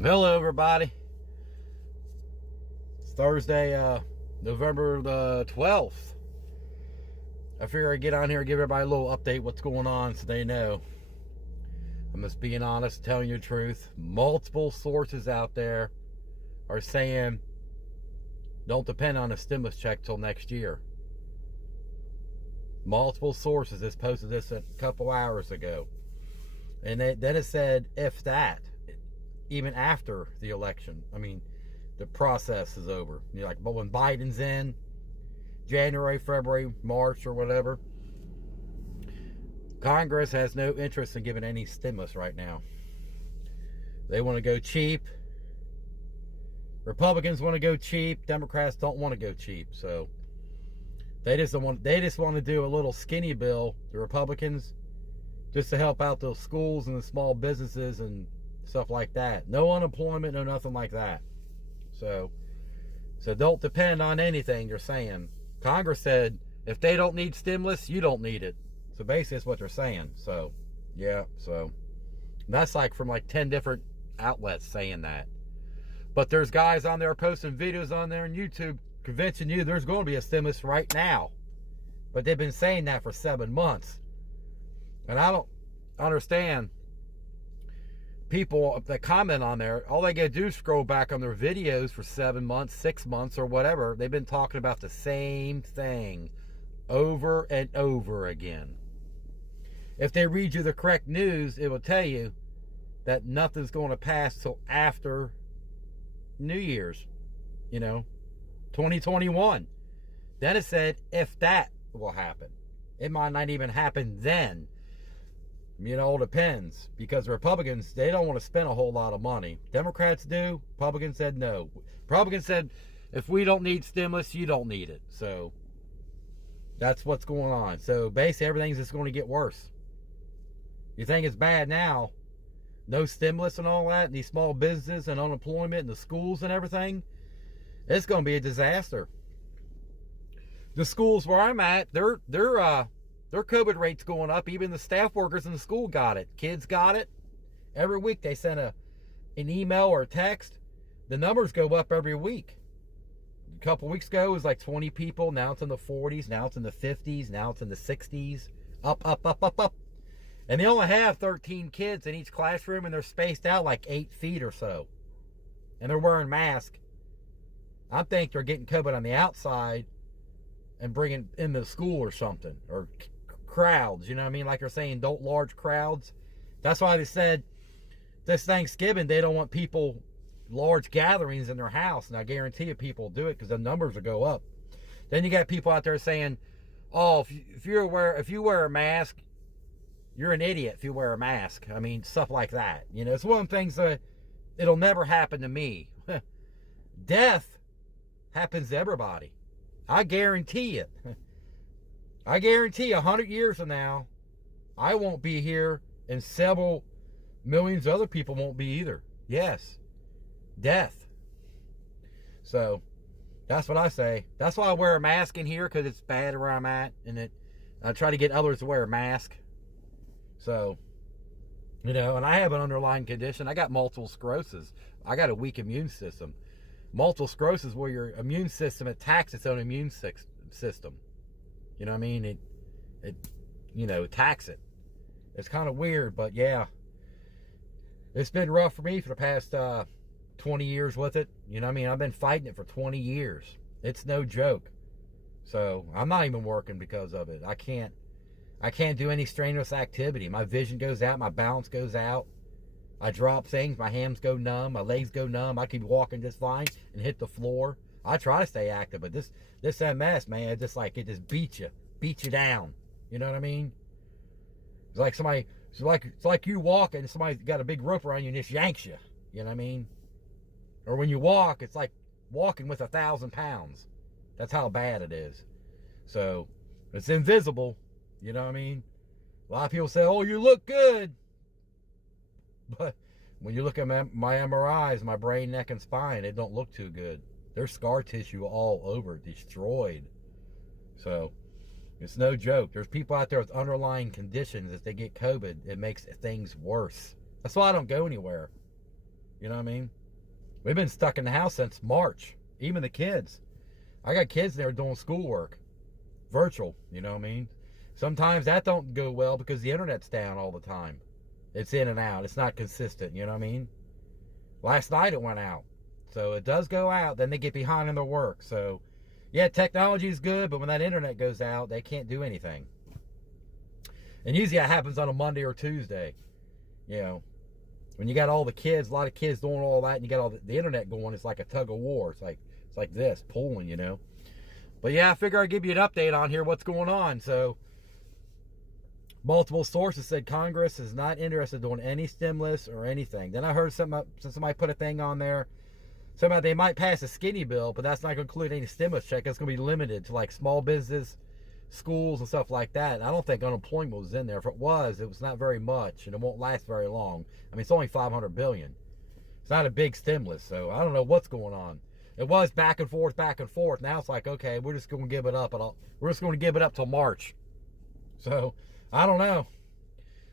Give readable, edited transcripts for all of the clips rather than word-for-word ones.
Hello, everybody. It's Thursday, November the 12th. I figure I'd get on here and give everybody a little update what's going on so they know. I'm just being honest, telling you the truth. Multiple sources out there are saying don't depend on a stimulus check till next year. Multiple sources just posted this a couple hours ago. And then it said, if that, even after the election. I mean, the process is over. You know, like, but when Biden's in January, February, March, or whatever, Congress has no interest in giving any stimulus right now. They want to go cheap. Republicans want to go cheap. Democrats don't want to go cheap. So they just want to do a little skinny bill, the Republicans, just to help out those schools and the small businesses and stuff like that. No unemployment, no nothing like that. So don't depend on anything you're saying. Congress said if they don't need stimulus, you don't need it. So basically that's what they're saying. So yeah, so that's like from like 10 different outlets saying that. But there's guys on there posting videos on there on YouTube convincing you there's going to be a stimulus right now. But they've been saying that for 7 months. And I don't understand people that comment on there. All they gotta do is scroll back on their videos for 7 months, 6 months, or whatever. They've been talking about the same thing over and over again. If they read you the correct news, it will tell you that nothing's going to pass till after New Year's, 2021. Then it said if that will happen. It might not even happen then. It depends. Because Republicans, they don't want to spend a whole lot of money. Democrats do. Republicans said no. Republicans said, if we don't need stimulus, you don't need it. So that's what's going on. So basically everything's just going to get worse. You think it's bad now, no stimulus and all that, and these small businesses and unemployment and the schools and everything, it's going to be a disaster. The schools where I'm at, their COVID rate's going up. Even the staff workers in the school got it. Kids got it. Every week they send an email or a text. The numbers go up every week. A couple weeks ago it was like 20 people. Now it's in the 40s. Now it's in the 50s. Now it's in the 60s. Up, up, up, up, up. And they only have 13 kids in each classroom, and they're spaced out like 8 feet or so. And they're wearing masks. I think they're getting COVID on the outside and bringing into the school or something. Or crowds, like they're saying, don't large crowds. That's why they said this Thanksgiving they don't want people, large gatherings in their house. And I guarantee you people will do it because the numbers will go up. Then you got people out there saying, oh, if you wear a mask, you're an idiot if you wear a mask. I mean, stuff like that. It's one of the things that it'll never happen to me. Death happens to everybody. I guarantee it. I guarantee 100 years from now, I won't be here, and several millions of other people won't be either. Yes. Death. So, that's what I say. That's why I wear a mask in here, because it's bad where I'm at, and I try to get others to wear a mask. So, and I have an underlying condition. I got multiple sclerosis. I got a weak immune system. Multiple sclerosis where your immune system attacks its own immune system. You know what I mean? It attacks it. It's kind of weird, but yeah. It's been rough for me for the past 20 years with it. You know what I mean? I've been fighting it for 20 years. It's no joke. So, I'm not even working because of it. I can't do any strenuous activity. My vision goes out. My balance goes out. I drop things. My hands go numb. My legs go numb. I keep walking just fine and hit the floor. I try to stay active, but this MS, man, it just beats you down. You know what I mean? It's like you walking and somebody's got a big rope around you and just yanks you. You know what I mean? Or when you walk, it's like walking with 1,000 pounds. That's how bad it is. So, it's invisible. You know what I mean? A lot of people say, oh, you look good. But when you look at my MRIs, my brain, neck, and spine, it don't look too good. There's scar tissue all over, destroyed. So, it's no joke. There's people out there with underlying conditions. If they get COVID, it makes things worse. That's why I don't go anywhere. You know what I mean? We've been stuck in the house since March. Even the kids. I got kids there doing schoolwork. Virtual, you know what I mean? Sometimes that don't go well because the internet's down all the time. It's in and out. It's not consistent, you know what I mean? Last night it went out. So it does go out, then they get behind in their work. So, yeah, technology is good, but when that internet goes out, they can't do anything. And usually that happens on a Monday or Tuesday. You know, when you got all the kids, a lot of kids doing all that, and you got all the internet going, it's like a tug of war. It's like this, pulling, you know. But yeah, I figure I'd give you an update on here, what's going on. So, multiple sources said Congress is not interested in doing any stimulus or anything. Then I heard somebody put a thing on there. Somehow they might pass a skinny bill, but that's not going to include any stimulus check. It's going to be limited to like small business, schools, and stuff like that. And I don't think unemployment was in there. If it was not very much, and it won't last very long. I mean, it's only $500 billion. It's not a big stimulus, so I don't know what's going on. It was back and forth, back and forth. Now it's like, okay, we're just going to give it up, we're just going to give it up till March. So I don't know.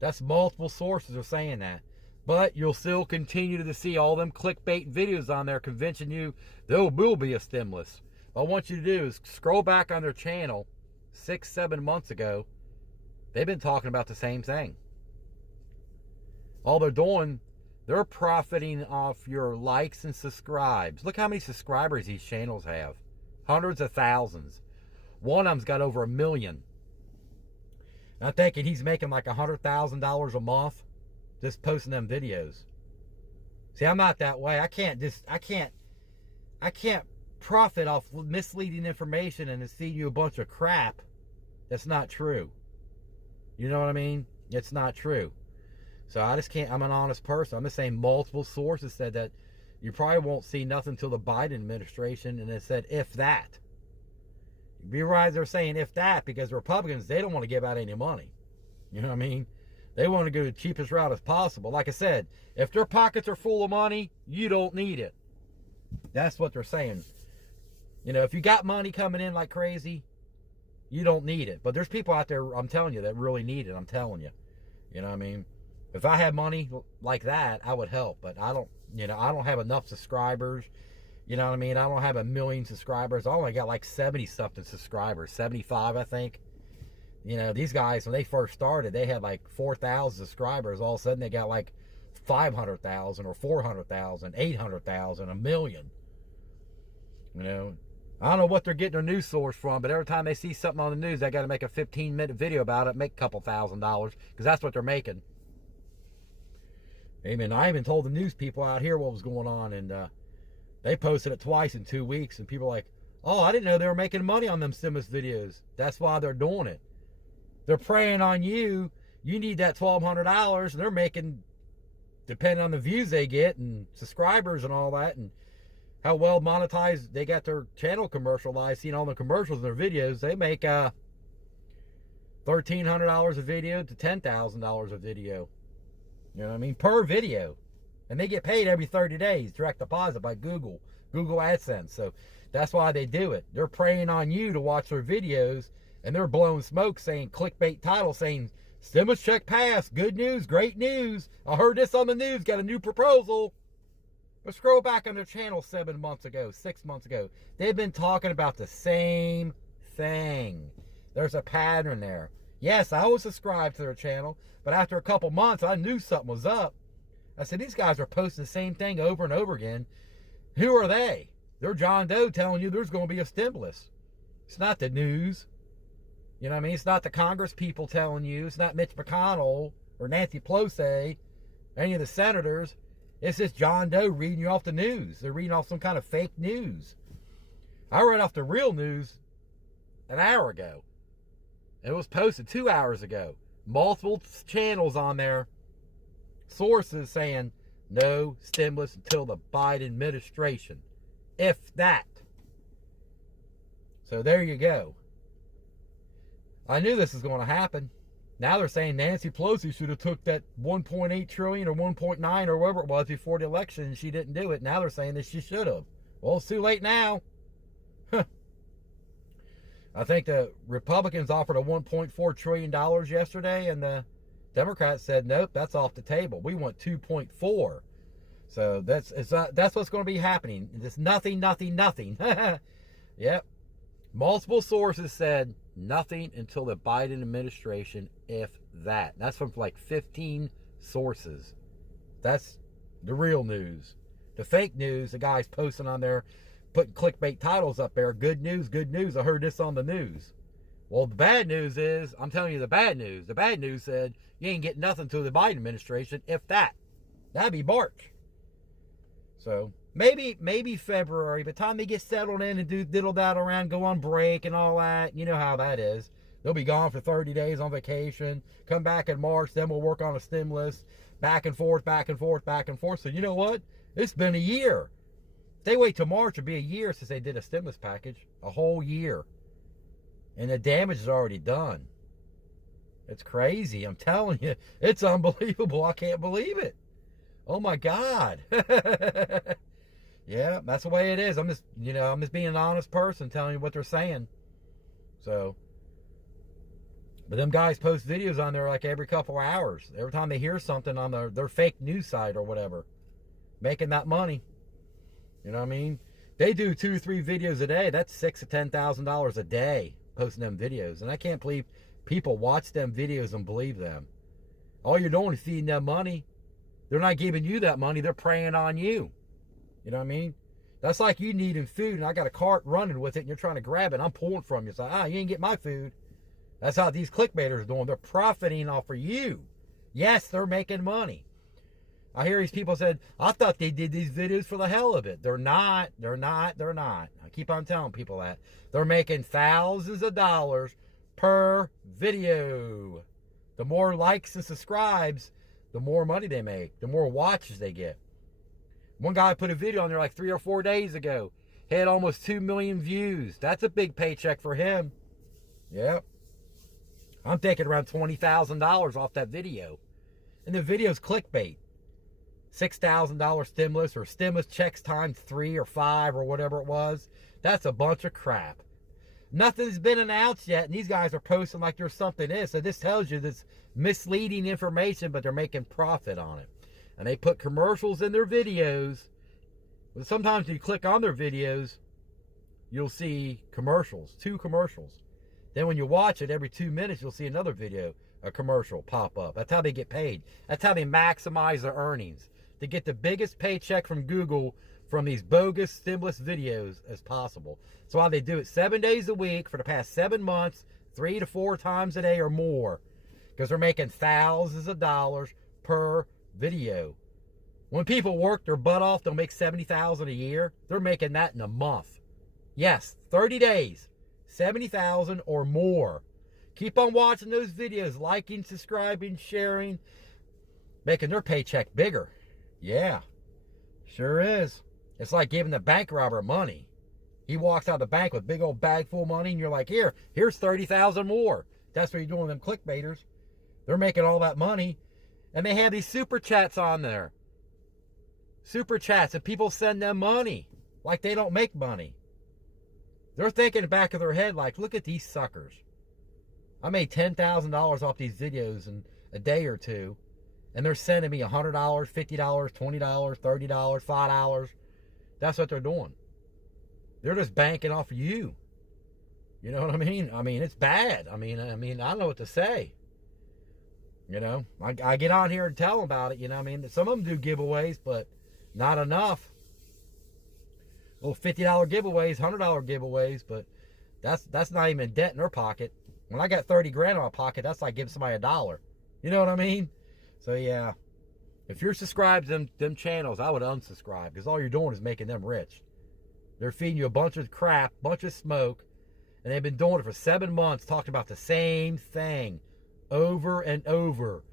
That's multiple sources are saying that. But you'll still continue to see all them clickbait videos on there convincing you there will be a stimulus. What I want you to do is scroll back on their channel 6-7 months ago. They've been talking about the same thing. All they're doing, they're profiting off your likes and subscribes. Look how many subscribers these channels have. Hundreds of thousands. One of them's got over 1 million. And I'm thinking he's making like $100,000 a month just posting them videos. See, I'm not that way. I can't profit off misleading information and feed you a bunch of crap that's not true. You know what I mean? It's not true. So I just can't. I'm an honest person. I'm just saying multiple sources said that you probably won't see nothing until the Biden administration, and it said if that. You realize they're saying if that because Republicans, they don't want to give out any money. You know what I mean? They want to go the cheapest route as possible. Like I said, if their pockets are full of money, you don't need it. That's what they're saying. You know, if you got money coming in like crazy, you don't need it. But there's people out there, I'm telling you, that really need it. I'm telling you. You know what I mean? If I had money like that, I would help. But I don't, you know, I don't have enough subscribers. You know what I mean? I don't have 1 million subscribers. I only got like 70-something subscribers. 75, I think. You know, these guys, when they first started, they had like 4,000 subscribers. All of a sudden, they got like 500,000 or 400,000, 800,000, 1 million. You know, I don't know what they're getting their news source from, but every time they see something on the news, they got to make a 15-minute video about it, make a couple $1,000, because that's what they're making. Amen. I even told the news people out here what was going on, and they posted it twice in 2 weeks, and people are like, oh, I didn't know they were making money on them stimulus videos. That's why they're doing it. They're preying on you. You need that $1,200, and they're making, depending on the views they get and subscribers and all that, and how well monetized they got their channel commercialized, seeing all the commercials in their videos, they make $1,300 a video to $10,000 a video. You know what I mean? Per video. And they get paid every 30 days, direct deposit by Google AdSense. So that's why they do it. They're preying on you to watch their videos, and they're blowing smoke saying, clickbait title saying, stimulus check passed, good news, great news. I heard this on the news, got a new proposal. But scroll back on their channel 7 months ago, 6 months ago. They've been talking about the same thing. There's a pattern there. Yes, I was subscribed to their channel, but after a couple months, I knew something was up. I said, these guys are posting the same thing over and over again. Who are they? They're John Doe telling you there's going to be a stimulus. It's not the news. You know what I mean? It's not the Congress people telling you. It's not Mitch McConnell or Nancy Pelosi, any of the senators. It's just John Doe reading you off the news. They're reading off some kind of fake news. I read off the real news an hour ago. And it was posted 2 hours ago. Multiple channels on there. Sources saying no stimulus until the Biden administration. If that. So there you go. I knew this was going to happen. Now they're saying Nancy Pelosi should have took that 1.8 trillion or 1.9 or whatever it was before the election, and she didn't do it. Now they're saying that she should have. Well, it's too late now. I think the Republicans offered a $1.4 trillion yesterday, and the Democrats said, nope, that's off the table. We want 2.4. So that's what's going to be happening. It's nothing. Yep. Multiple sources said nothing until the Biden administration, if that. That's from like 15 sources. That's the real news. The fake news, the guy's posting on there, putting clickbait titles up there. Good news, good news. I heard this on the news. Well, the bad news is, I'm telling you the bad news. The bad news said you ain't getting nothing to the Biden administration, if that. That'd be March. So maybe February. By the time they get settled in and do diddle daddle around, go on break and all that, you know how that is. They'll be gone for 30 days on vacation. Come back in March, then we'll work on a stimulus. Back and forth. So you know what? It's been a year. If they wait till March, it'll be a year since they did a stimulus package. A whole year. And the damage is already done. It's crazy. I'm telling you. It's unbelievable. I can't believe it. Oh my God. Yeah, that's the way it is. I'm just being an honest person telling you what they're saying. So, but them guys post videos on there like every couple hours. Every time they hear something on their fake news site or whatever. Making that money. You know what I mean? They do 2 or 3 videos a day. That's $6,000 to $10,000 a day posting them videos. And I can't believe people watch them videos and believe them. All you're doing is feeding them money. They're not giving you that money. They're preying on you. You know what I mean? That's like you needing food and I got a cart running with it and you're trying to grab it and I'm pulling from you. It's like, you ain't get my food. That's how these clickbaiters are doing. They're profiting off of you. Yes, they're making money. I hear these people said, I thought they did these videos for the hell of it. They're not. I keep on telling people that. They're making thousands of dollars per video. The more likes and subscribes, the more money they make, the more watches they get. One guy put a video on there like 3 or 4 days ago. Had almost 2 million views. That's a big paycheck for him. Yep. I'm taking around $20,000 off that video. And the video's clickbait. $6,000 stimulus or stimulus checks times 3 or 5 or whatever it was. That's a bunch of crap. Nothing's been announced yet, and these guys are posting like there's something in. So this tells you this misleading information, but they're making profit on it. And they put commercials in their videos. But sometimes you click on their videos, you'll see commercials, 2 commercials. Then when you watch it, every 2 minutes, you'll see another video, a commercial pop up. That's how they get paid. That's how they maximize their earnings. To get the biggest paycheck from Google from these bogus stimulus videos as possible. That's why they do it 7 days a week for the past 7 months, 3 to 4 times a day or more. Because they're making thousands of dollars per video. When people work their butt off, they'll make $70,000 a year. They're making that in a month. Yes, 30 days, $70,000 or more. Keep on watching those videos, liking, subscribing, sharing, making their paycheck bigger. Yeah, sure is. It's like giving the bank robber money. He walks out of the bank with a big old bag full of money, and you're like, here's $30,000 more. That's what you're doing with them clickbaiters. They're making all that money. And they have these super chats on there. Super chats, and people send them money like they don't make money. They're thinking in the back of their head like, look at these suckers. I made $10,000 off these videos in a day or two. And they're sending me $100, $50, $20, $30, $5. That's what they're doing. They're just banking off of you. You know what I mean? I mean, it's bad. I mean, I don't know what to say. You know, I get on here and tell them about it. You know what I mean? Some of them do giveaways, but not enough. Little $50 giveaways, $100 giveaways, but that's not even debt in their pocket. When I got 30 grand in my pocket, that's like giving somebody $1. You know what I mean? So yeah, if you're subscribed to them channels, I would unsubscribe because all you're doing is making them rich. They're feeding you a bunch of crap, bunch of smoke, and they've been doing it for 7 months, talking about the same thing over and over.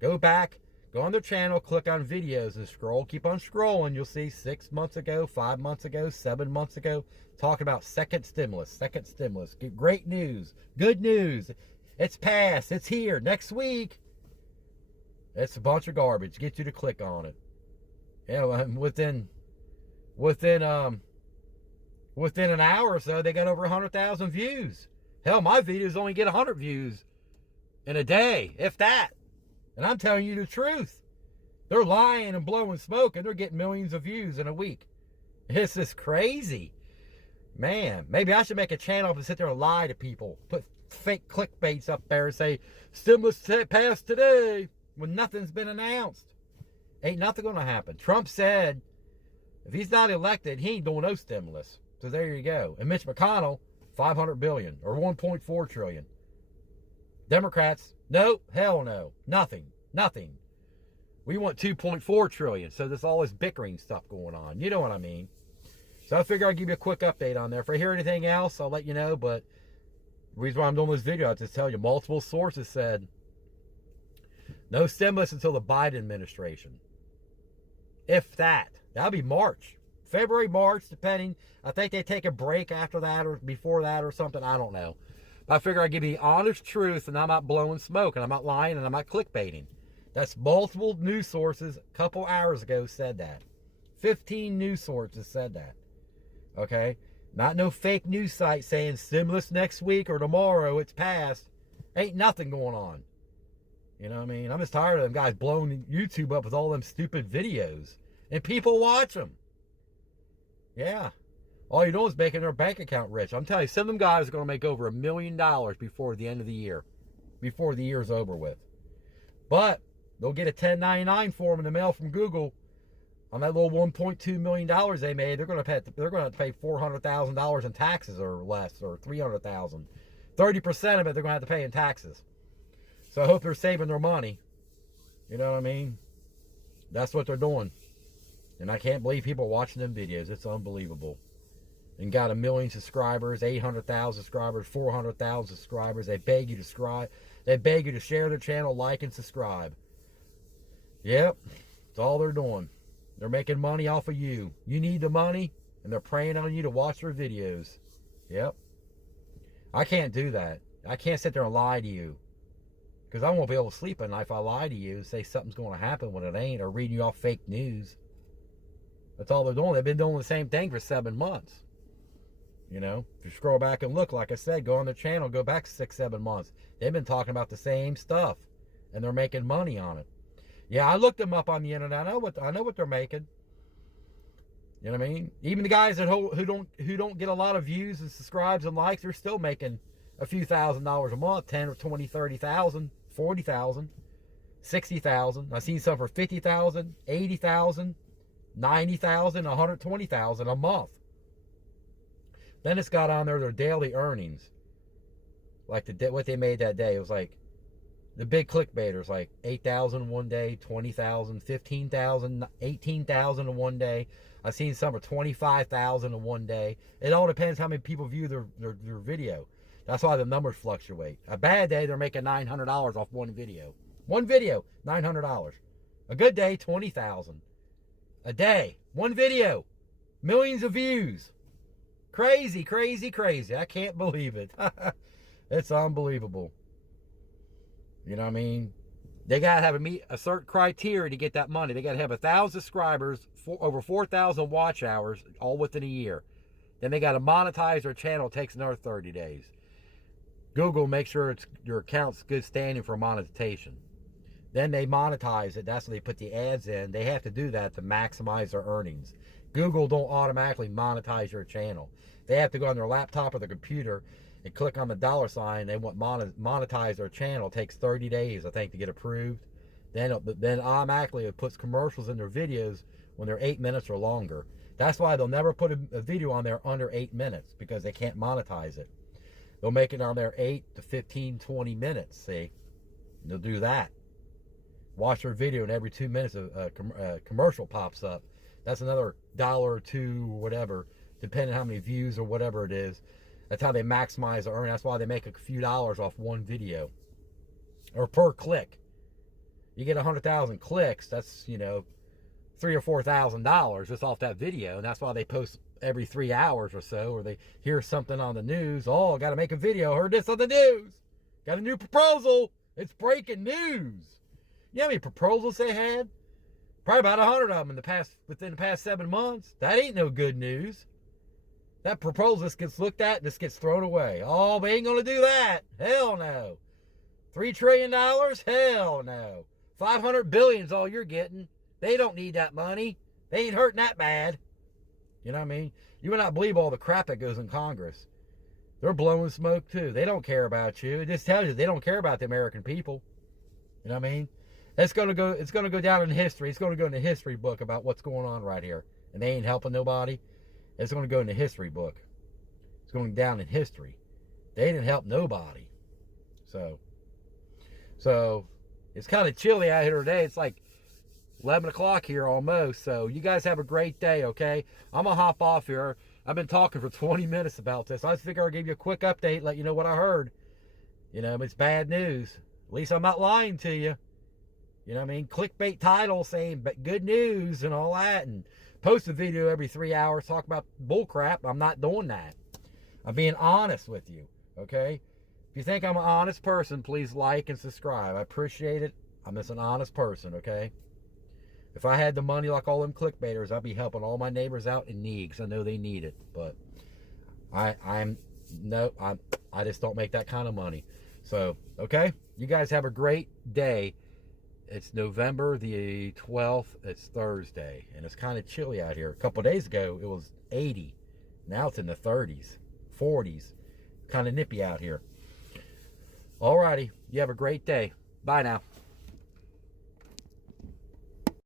Go back, go on their channel, click on videos and scroll. Keep on scrolling. You'll see 6 months ago, 5 months ago, 7 months ago, talking about second stimulus. Great news, good news. It's passed. It's here next week. It's a bunch of garbage. Get you to click on it. Yeah, within an hour or so, they got over 100,000 views. Hell, my videos only get 100 views in a day, if that. And I'm telling you the truth. They're lying and blowing smoke, and they're getting millions of views in a week. It's just crazy. Man, maybe I should make a channel to sit there and lie to people. Put fake clickbaits up there and say, stimulus passed today, when nothing's been announced. Ain't nothing going to happen. Trump said, if he's not elected, he ain't doing no stimulus. So there you go. And Mitch McConnell, $500 billion or $1.4 trillion. Democrats, no, hell no, nothing. We want $2.4 trillion. So there's all this bickering stuff going on. You know what I mean? So I figure I'll give you a quick update on there. If I hear anything else, I'll let you know. But the reason why I'm doing this video, I'll just tell you, multiple sources said no stimulus until the Biden administration. If that. That'll be March. February, March, depending. I think they take a break after that or before that or something. I don't know. But I figure I give you the honest truth, and I'm not blowing smoke, and I'm not lying, and I'm not clickbaiting. That's multiple news sources a couple hours ago said that. 15 news sources said that. Okay? Not no fake news site saying stimulus next week or tomorrow, it's passed. Ain't nothing going on. You know what I mean? I'm just tired of them guys blowing YouTube up with all them stupid videos. And people watch them. Yeah. All you're doing is making their bank account rich. I'm telling you, some of them guys are going to make over $1 million before the end of the year. Before the year's over with. But they'll get a 1099 form in the mail from Google on that little $1.2 million they made. They're going to pay $400,000 in taxes or less, or $300,000. 30% of it they're going to have to pay in taxes. So I hope they're saving their money. You know what I mean? That's what they're doing. And I can't believe people are watching them videos. It's unbelievable. And got 1 million subscribers, 800,000 subscribers, 400,000 subscribers. They beg you to subscribe. They beg you to share their channel, like, and subscribe. Yep. That's all they're doing. They're making money off of you. You need the money, and they're preying on you to watch their videos. Yep. I can't do that. I can't sit there and lie to you. Because I won't be able to sleep at night if I lie to you and say something's going to happen when it ain't, or reading you off fake news. That's all they're doing. They've been doing the same thing for 7 months. You know, if you scroll back and look, like I said, go on their channel, go back 6, 7 months. They've been talking about the same stuff, and they're making money on it. Yeah, I looked them up on the internet. I know what they're making. You know what I mean? Even the guys who don't get a lot of views and subscribes and likes, they're still making a few $1,000s a month, 10 or 20, 30,000, 40,000, 60,000. I've seen some for 50,000, 80,000, 90,000, 120,000 a month. Then it's got on there their daily earnings, like what they made that day. It was like the big clickbaiters, like 8,000 one day, 20,000, 15,000, 18,000 in one day. I've seen some for 25,000 in one day. It all depends how many people view their video. That's why the numbers fluctuate. A bad day, they're making $900 off one video. One video, $900. A good day, 20,000. A day, one video, millions of views. Crazy, crazy, crazy. I can't believe it. It's unbelievable. You know what I mean? They got to have a certain criteria to get that money. They got to have 1,000 subscribers, over 4,000 watch hours, all within a year. Then they got to monetize their channel. It takes another 30 days. Google makes sure your account's good standing for monetization. Then they monetize it. That's when they put the ads in. They have to do that to maximize their earnings. Google don't automatically monetize your channel. They have to go on their laptop or their computer and click on the $sign. They want monetize their channel. It takes 30 days, I think, to get approved. Then automatically it puts commercials in their videos when they're 8 minutes or longer. That's why they'll never put a video on there under 8 minutes, because they can't monetize it. They'll make it on there 8 to 15, 20 minutes, see? They'll do that. Watch their video, and every 2 minutes a commercial pops up. That's another $1 or $2 or whatever, depending on how many views or whatever it is. That's how they maximize the earn. That's why they make a few dollars off one video, or per click. You get 100,000 clicks. That's, you know, $3,000 or $4,000 just off that video, and that's why they post every 3 hours or so, or they hear something on the news. Oh, got to make a video. Heard this on the news. Got a new proposal. It's breaking news. You know how many proposals they had? Probably about 100 of them within the past 7 months. That ain't no good news. That proposal just gets looked at and just gets thrown away. Oh, we ain't going to do that. Hell no. $3 trillion? Hell no. $500 billion is all you're getting. They don't need that money. They ain't hurting that bad. You know what I mean? You would not believe all the crap that goes in Congress. They're blowing smoke too. They don't care about you. It just tells you they don't care about the American people. You know what I mean? It's gonna go down in history. It's gonna go in the history book about what's going on right here. And they ain't helping nobody. It's gonna go in the history book. It's going down in history. They didn't help nobody. So it's kind of chilly out here today. It's like 11 o'clock here almost. So you guys have a great day, okay? I'm going to hop off here. I've been talking for 20 minutes about this. I just figure I'll give you a quick update, let you know what I heard. You know, it's bad news. At least I'm not lying to you. You know what I mean? Clickbait title saying good news and all that. And post a video every 3 hours, talk about bull crap. I'm not doing that. I'm being honest with you, okay? If you think I'm an honest person, please like and subscribe. I appreciate it. I'm just an honest person, okay? If I had the money like all them clickbaiters, I'd be helping all my neighbors out in need because I know they need it. But I just don't make that kind of money. So, okay? You guys have a great day. It's November the 12th. It's Thursday. And it's kind of chilly out here. A couple of days ago, it was 80. Now it's in the 30s, 40s. Kind of nippy out here. Alrighty. You have a great day. Bye now.